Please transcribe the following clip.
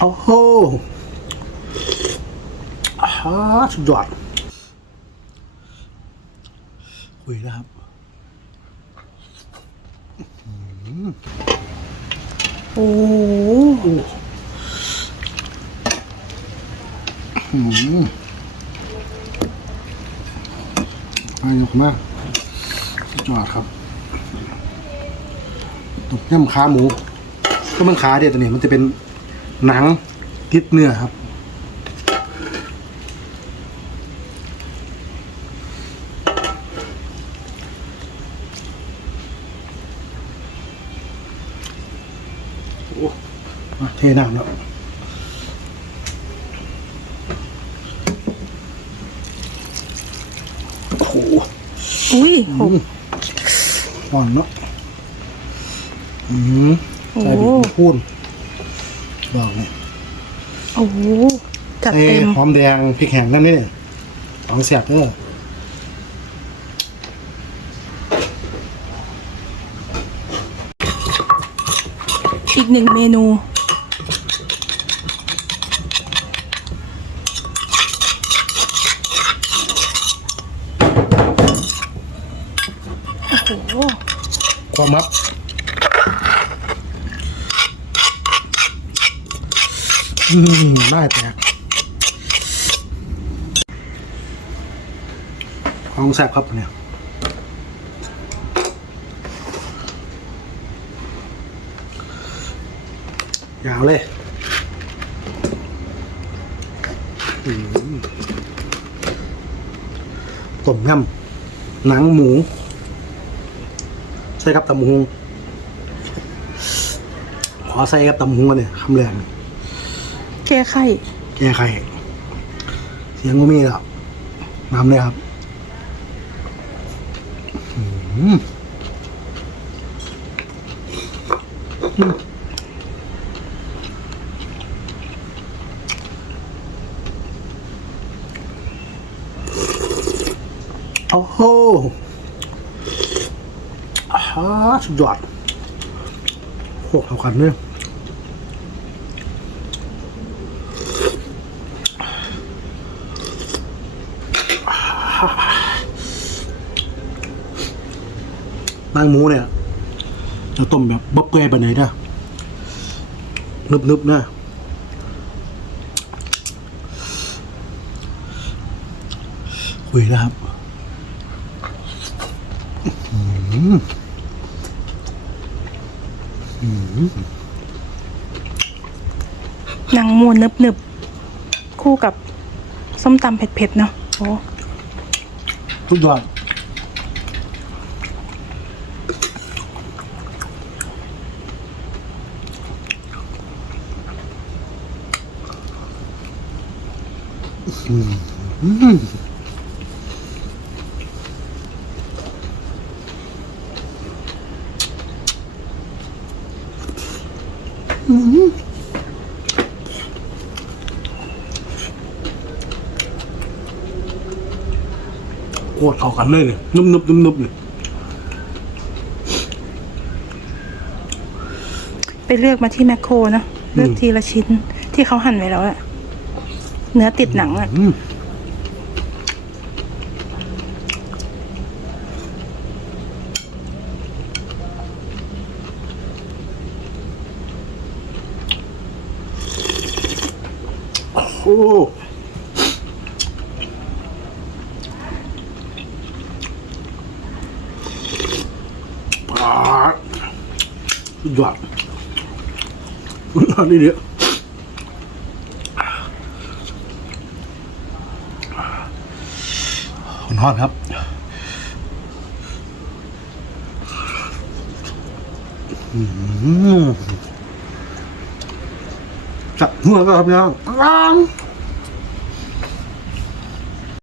โอ้โหอาสุดยอดคุยนะครับโอ้โหอ้อื้อหือไปยกมาสุดยอดครับตุกย่ำขาหมูก็มันขาเดียวตัวนี้มันจะเป็น หนังติดเนื้อครับ โอ้มาเทน้ำแล้วโอ้โหอุ้ยหกอ่อนเนาะอืมโอ้ใส่โหบีบพูน ดอกนี่โอ้โหจัดเอ้เต็มหอมแดงพริกแห้งนั่นนี่ของแสบเด้ออีกหนึ่งเมนู โอ้โห ความลับ อืมได้แตกของแสบครับเนี่ยยาวเลยอืมต้มยำหนังหมู ใส่กับตำหงขอใส่กับตำหงกันเนี่ยคำแรง แก้ไข้แก้ไขเสียงก็มีแล้วน้ำเลยครับอืมอืมโอ้โหอาสุดยอดโคกเท่ากันเนี่ย นางหมูเนี่ยจะต้มแบบบ๊อบเกยไปไหนเด้อนึบๆนะคุยนะครับหนังหมูนึบนึบๆ คู่กับส้มตำเผ็ดๆ เนาะโอ้ ทุกยอด คตรเข้ากันเลยเนี่ยนุ่มๆนุ่มๆเนี่ยไปเลือกมาที่แมคโครเนาะเลือกทีละชิ้นที่เขาหั่นไว้แล้วอะเนื้อติดหนังอะอืมโอ้โหปลาสุด ยอดสุดยอดนี่เดียวคุณฮอดครับจับหัวก็ครับเนี่ยอ้าง